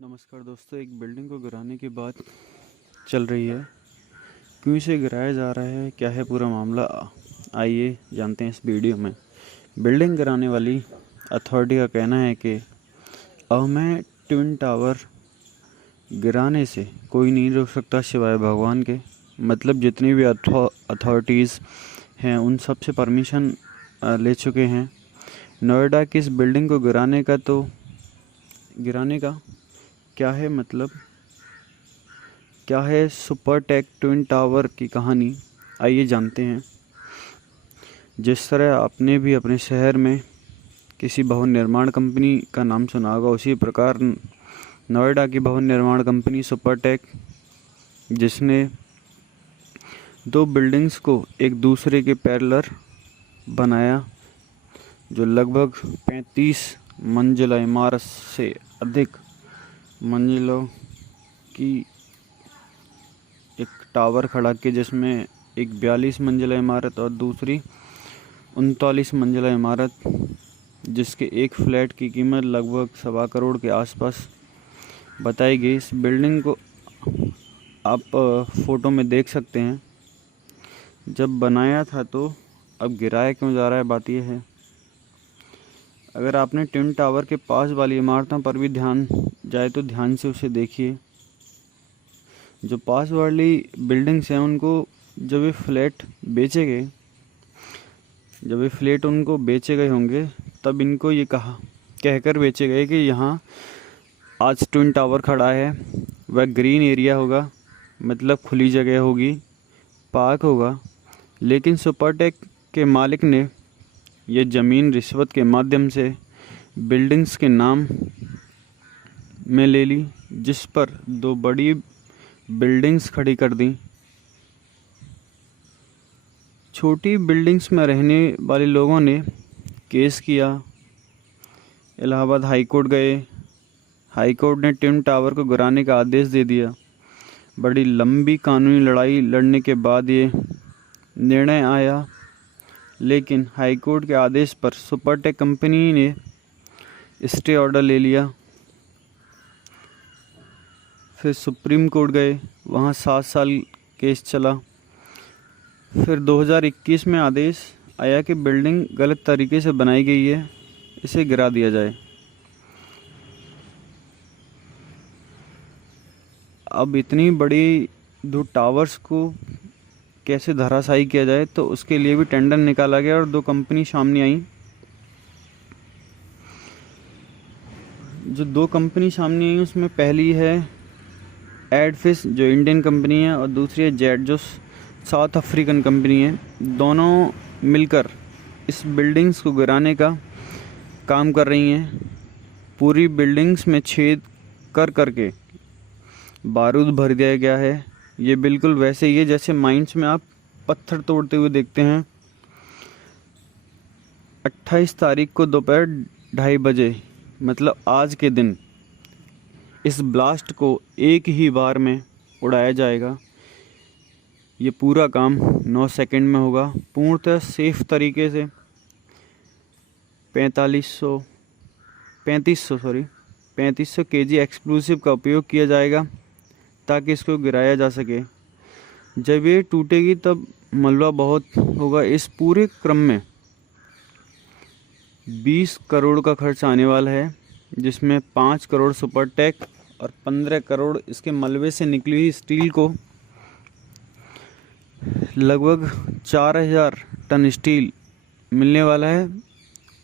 नमस्कार दोस्तों, एक बिल्डिंग को गिराने की बात चल रही है। क्यों इसे गिराया जा रहा है, क्या है पूरा मामला, आइए जानते हैं इस वीडियो में। बिल्डिंग गिराने वाली अथॉरिटी का कहना है कि अब मैं ट्विन टावर गिराने से कोई नहीं रोक सकता सिवाय भगवान के। मतलब जितनी भी अथॉरिटीज़ हैं उन सब से परमिशन ले चुके हैं। नोएडा की इस बिल्डिंग को गिराने का क्या है मतलब, क्या है सुपर टेक ट्विन टावर की कहानी, आइए जानते हैं। जिस तरह आपने भी अपने शहर में किसी भवन निर्माण कंपनी का नाम सुना होगा, उसी प्रकार नोएडा की भवन निर्माण कंपनी सुपर टेक, जिसने दो बिल्डिंग्स को एक दूसरे के पैरेलल बनाया, जो लगभग 35 मंजिला इमारत से अधिक मंजिलों की एक टावर खड़ा किया, जिसमें एक 42 मंजिला इमारत और दूसरी 39 मंजिला इमारत, जिसके एक फ्लैट की कीमत लगभग 1.25 करोड़ के आसपास बताई गई। इस बिल्डिंग को आप फोटो में देख सकते हैं। जब बनाया था तो अब गिराया क्यों जा रहा है, बात यह है। अगर आपने ट्विन टावर के पास वाली इमारतों पर भी ध्यान जाए तो ध्यान से उसे देखिए। जो पास वाली बिल्डिंग्स हैं उनको जब ये फ्लैट उनको बेचे गए होंगे, तब इनको ये कहकर बेचे गए कि यहाँ आज ट्विन टावर खड़ा है। वह ग्रीन एरिया होगा, मतलब खुली जगह होगी, पार्क होगा। लेकिन सुपरटेक के मालिक ने ये ज़मीन रिश्वत के माध्यम से बिल्डिंग्स के नाम में ले ली, जिस पर दो बड़ी बिल्डिंग्स खड़ी कर दी। छोटी बिल्डिंग्स में रहने वाले लोगों ने केस किया, इलाहाबाद हाई कोर्ट गए। हाई कोर्ट ने ट्विन टावर को गिराने का आदेश दे दिया। बड़ी लंबी कानूनी लड़ाई लड़ने के बाद ये निर्णय आया, लेकिन हाई कोर्ट के आदेश पर सुपरटेक कंपनी ने स्टे ऑर्डर ले लिया। फिर सुप्रीम कोर्ट गए, वहाँ 7 साल केस चला। फिर 2021 में आदेश आया कि बिल्डिंग गलत तरीके से बनाई गई है, इसे गिरा दिया जाए। अब इतनी बड़ी दो टावर्स को कैसे धराशायी किया जाए, तो उसके लिए भी टेंडर निकाला गया और दो कंपनी सामने आई। जो दो कंपनी सामने आई उसमें पहली है एडफिस, जो इंडियन कंपनी है, और दूसरी है जेट, जो साउथ अफ्रीकन कंपनी है। दोनों मिलकर इस बिल्डिंग्स को गिराने का काम कर रही हैं। पूरी बिल्डिंग्स में छेद कर करके बारूद भर दिया गया है। ये बिल्कुल वैसे ही है जैसे माइंस में आप पत्थर तोड़ते हुए देखते हैं। 28 तारीख को दोपहर 2:30 बजे, मतलब आज के दिन, इस ब्लास्ट को एक ही बार में उड़ाया जाएगा। ये पूरा काम 9 सेकंड में होगा, पूर्णतः सेफ तरीके से। 3500 केजी एक्सप्लोसिव का उपयोग किया जाएगा ताकि इसको गिराया जा सके। जब ये टूटेगी तब मलबा बहुत होगा। इस पूरे क्रम में 20 करोड़ का खर्च आने वाला है, जिसमें 5 करोड़ सुपरटेक और 15 करोड़ इसके मलबे से निकली हुई स्टील को, लगभग 4000 टन स्टील मिलने वाला है,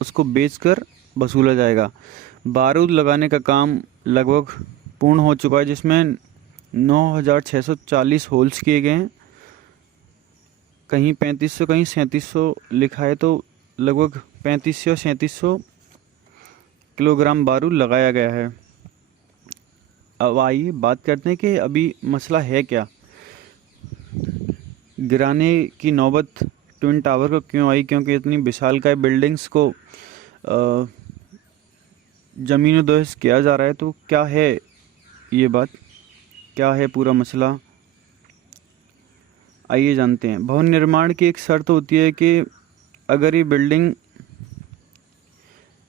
उसको बेचकर वसूला जाएगा। बारूद लगाने का काम लगभग पूर्ण हो चुका है, जिसमें 9640 होल्स किए गए हैं। कहीं 3500 कहीं 3700 लिखा है, तो लगभग 3500 3700 किलोग्राम बारूद लगाया गया है। अब आइए बात करते हैं कि अभी मसला है क्या, गिराने की नौबत ट्विन टावर को क्यों आई। क्योंकि इतनी विशालकाय बिल्डिंग्स को ज़मीनों-दोहस्त किया जा रहा है। तो क्या है ये बात, क्या है पूरा मसला, आइए जानते हैं। भवन निर्माण की एक शर्त होती है कि अगर ये बिल्डिंग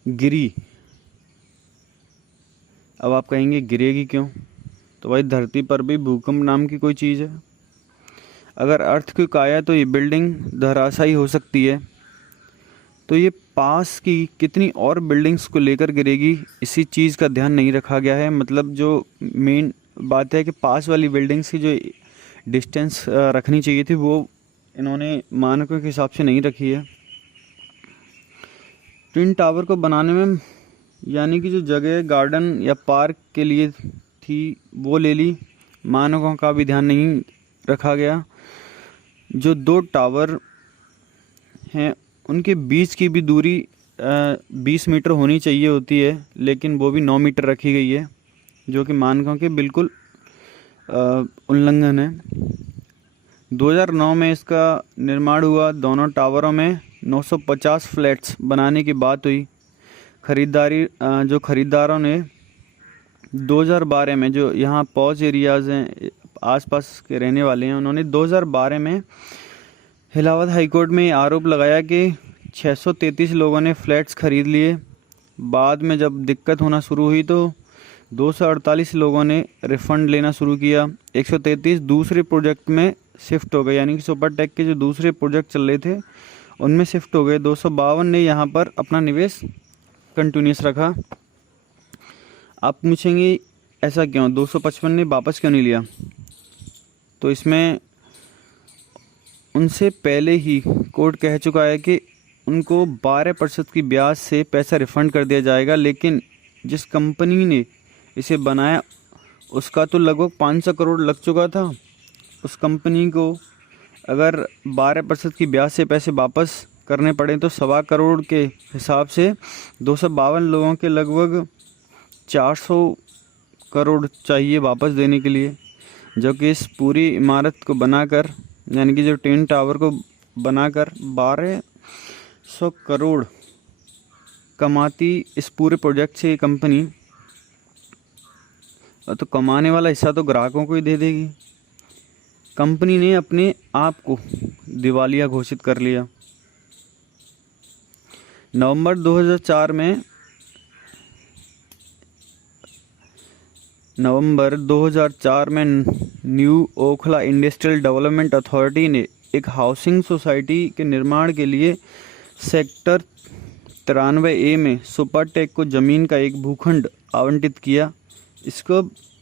गिरी, अब आप कहेंगे गिरेगी क्यों? तो भाई धरती पर भी भूकंप नाम की कोई चीज़ है। अगर अर्थक्वेक आया तो ये बिल्डिंग धराशायी हो सकती है। तो ये पास की कितनी और बिल्डिंग्स को लेकर गिरेगी, इसी चीज़ का ध्यान नहीं रखा गया है। मतलब जो मेन बात है कि पास वाली बिल्डिंग्स की जो डिस्टेंस रखनी चाहिए थी वो इन्होंने मानकों के हिसाब से नहीं रखी है। ट्विन टावर को बनाने में यानी कि जो जगह गार्डन या पार्क के लिए थी वो ले ली, मानकों का भी ध्यान नहीं रखा गया। जो दो टावर हैं उनके बीच की भी दूरी 20 मीटर होनी चाहिए होती है, लेकिन वो भी 9 मीटर रखी गई है, जो कि मानकों के बिल्कुल उल्लंघन है। 2009 में इसका निर्माण हुआ। दोनों टावरों में 950 फ्लैट्स बनाने की बात हुई। जो खरीदारों ने 2012 में, जो यहाँ पॉज एरियाज़ हैं आसपास के रहने वाले हैं, उन्होंने 2012 में इलाहाबाद हाईकोर्ट में आरोप लगाया कि 633 लोगों ने फ्लैट्स खरीद लिए। बाद में जब दिक्कत होना शुरू हुई तो 248 लोगों ने रिफ़ंड लेना शुरू किया। 133 दूसरे प्रोजेक्ट में शिफ्ट हो गए, यानी कि सुपरटेक के जो दूसरे प्रोजेक्ट चल रहे थे उनमें शिफ्ट हो गए। 252 ने यहाँ पर अपना निवेश कंटिन्यूस रखा। आप पूछेंगे ऐसा क्यों, 255 ने वापस क्यों नहीं लिया? तो इसमें उनसे पहले ही कोर्ट कह चुका है कि उनको 12% की ब्याज से पैसा रिफ़ंड कर दिया जाएगा, लेकिन जिस कंपनी ने इसे बनाया उसका तो लगभग 500 करोड़ लग चुका था। उस कंपनी को अगर 12% की ब्याज से पैसे वापस करने पड़े तो 1.25 करोड़ के हिसाब से 252 लोगों के लगभग 400 करोड़ चाहिए वापस देने के लिए, जो कि इस पूरी इमारत को बनाकर, यानी कि जो ट्विन टावर को बनाकर 1200 करोड़ कमाती इस पूरे प्रोजेक्ट से ये कंपनी, तो कमाने वाला हिस्सा तो ग्राहकों को ही दे देगी। कंपनी ने अपने आप को दिवालिया घोषित कर लिया। नवंबर 2004 में new Okhla industrial development authority ने एक हाउसिंग सोसाइटी के निर्माण के लिए सेक्टर 93A में सुपरटेक को ज़मीन का एक भूखंड आवंटित किया। इसको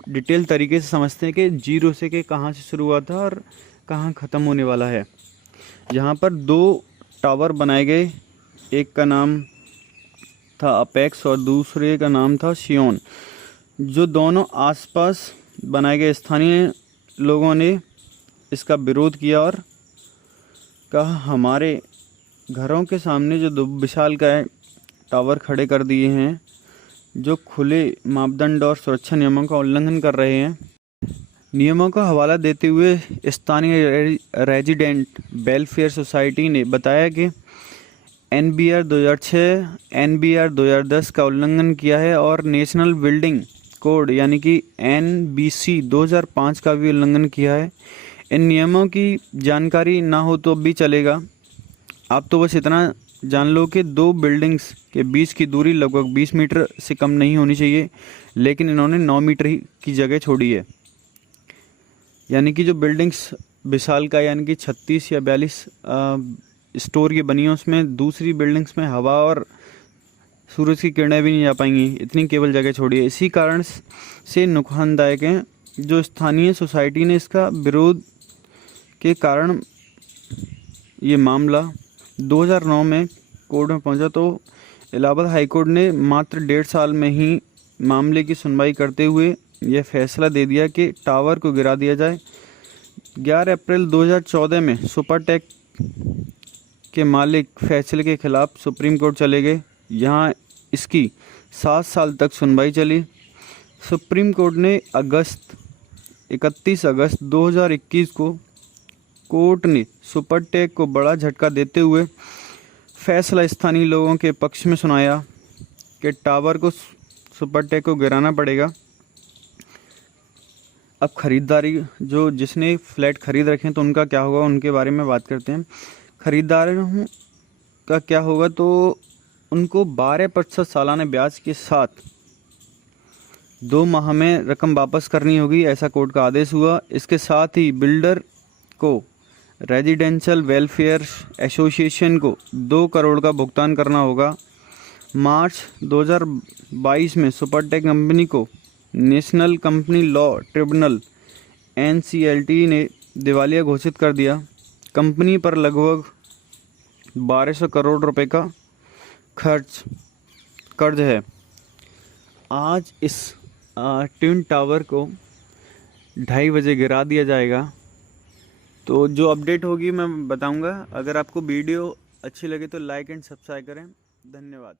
डिटेल तरीके से समझते हैं कि जीरो से के कहाँ से शुरू हुआ था और कहाँ ख़त्म होने वाला है। यहाँ पर 2 टावर बनाए गए, एक का नाम था अपेक्स और दूसरे का नाम था शियोन। जो दोनों आसपास बनाए गए, स्थानीय लोगों ने इसका विरोध किया और कहा हमारे घरों के सामने जो 2 विशालकाय टावर खड़े कर दिए हैं, जो खुले मापदंड और सुरक्षा नियमों का उल्लंघन कर रहे हैं। नियमों का हवाला देते हुए स्थानीय रेजिडेंट वेलफेयर सोसाइटी ने बताया कि NBR 2006, NBR 2010 का उल्लंघन किया है और नेशनल बिल्डिंग कोड यानी कि NBC 2005 का भी उल्लंघन किया है। इन नियमों की जानकारी ना हो तो भी चलेगा, आप तो बस इतना जान लो कि 2 बिल्डिंग्स के बीच की दूरी लगभग 20 मीटर से कम नहीं होनी चाहिए, लेकिन इन्होंने 9 मीटर की जगह छोड़ी है। यानी कि जो बिल्डिंग्स विशाल का यानी कि 36 या 42 स्टोर की बनी है, उसमें दूसरी बिल्डिंग्स में हवा और सूरज की किरणें भी नहीं जा पाएंगी, इतनी केवल जगह छोड़ी है। इसी कारण से नुकसानदायक है। जो स्थानीय सोसाइटी ने इसका विरोध के कारण ये मामला 2009 में कोर्ट में पहुंचा, तो इलाहाबाद हाईकोर्ट ने मात्र 1.5 साल में ही मामले की सुनवाई करते हुए यह फैसला दे दिया कि टावर को गिरा दिया जाए। 11 अप्रैल 2014 में सुपरटेक के मालिक फैसले के खिलाफ सुप्रीम कोर्ट चले गए। यहाँ इसकी 7 साल तक सुनवाई चली। सुप्रीम कोर्ट ने 31 अगस्त 2021 को कोर्ट ने सुपरटेक को बड़ा झटका देते हुए फैसला स्थानीय लोगों के पक्ष में सुनाया कि टावर को सुपरटेक को गिराना पड़ेगा। अब खरीदारी, जो जिसने फ्लैट खरीद रखे हैं तो उनका क्या होगा, उनके बारे में बात करते हैं। खरीदारों का क्या होगा, तो उनको 12% सालाना ब्याज के साथ 2 माह में रकम वापस करनी होगी, ऐसा कोर्ट का आदेश हुआ। इसके साथ ही बिल्डर को रेजिडेंशियल वेलफेयर एसोसिएशन को 2 करोड़ का भुगतान करना होगा। मार्च 2022 में सुपरटेक कंपनी को national company law tribunal NCLT ने दिवालिया घोषित कर दिया। कंपनी पर लगभग 1200 करोड़ रुपए का कर्ज है। आज इस ट्विन टावर को 2:30 बजे गिरा दिया जाएगा। तो जो अपडेट होगी मैं बताऊंगा। अगर आपको वीडियो अच्छी लगे तो लाइक एंड सब्सक्राइब करें। धन्यवाद।